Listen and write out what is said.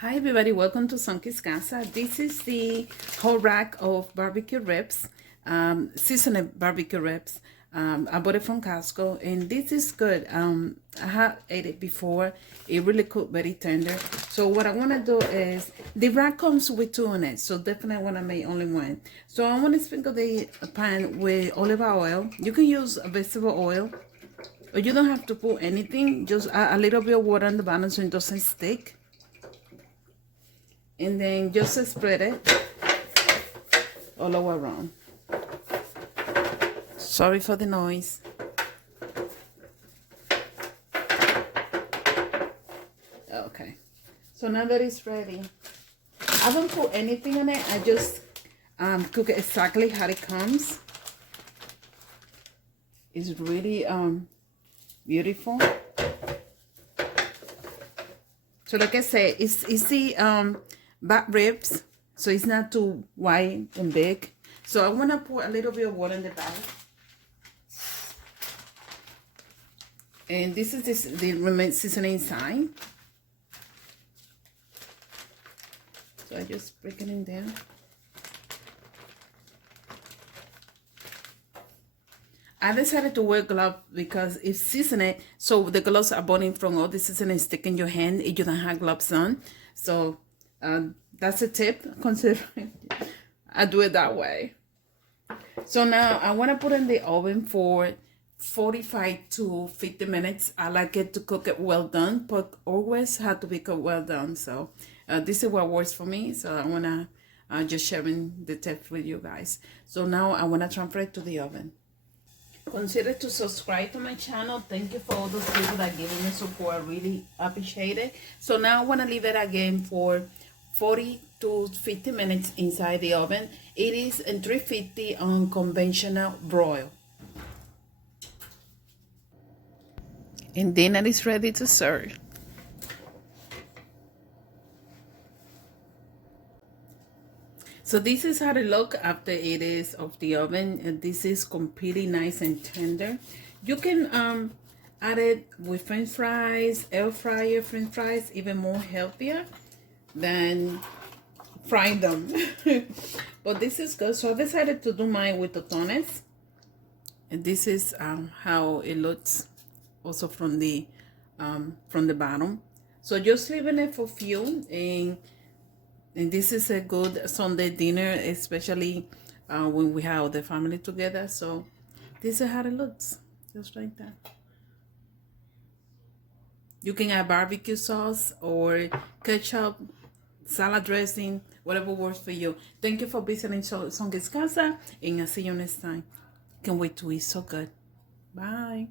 Hi everybody, welcome to Sonky's Casa. This is the whole rack of barbecue ribs, seasoned barbecue ribs. I bought it from Costco and this is good. I have ate it before. It really cooked very tender. So what I want to do is, the rack comes with two on it, so definitely want to make only one. So I want to sprinkle the pan with olive oil. You can use vegetable oil, or you don't have to put anything, just a little bit of water on the bottom so it doesn't stick. And then just spread it all the way around. Sorry for the noise. Okay, so now that it's ready, I don't put anything on it. I just cook it exactly how it comes. It's really beautiful. So like I said, it's the back ribs, so it's not too wide and big. So I want to pour a little bit of water in the back. And this is the remaining seasoning inside. So I just break it in there. I decided to wear gloves because it's seasoned, so the gloves are burning from all the seasoning stick in your hand if you don't have gloves on. So that's a tip, considering I do it that way. So now I want to put in the oven for 45 to 50 minutes. I like it to cook it well done. Pork always have to be cooked well done. So this is what works for me. So I want to just sharing the tips with you guys. So now I want to transfer it to the oven. Consider to subscribe to my channel. Thank you for all those people that giving me support. I really appreciate it. So now I want to leave it again for 40 to 50 minutes inside the oven. It is in 350 on conventional broil. And dinner is ready to serve. So this is how they look after it is off the oven, and this is completely nice and tender. You can add it with french fries, air fryer french fries, even more healthier than frying them. But this is good. So I decided to do mine with totones, and this is how it looks also from the bottom. So just leaving it for few, and this is a good Sunday dinner, especially when we have the family together. So this is how it looks, just like that. You can add barbecue sauce or ketchup, salad dressing, whatever works for you. Thank you for visiting Sonky's Casa, and I'll see you next time. Can't wait to eat so good. Bye.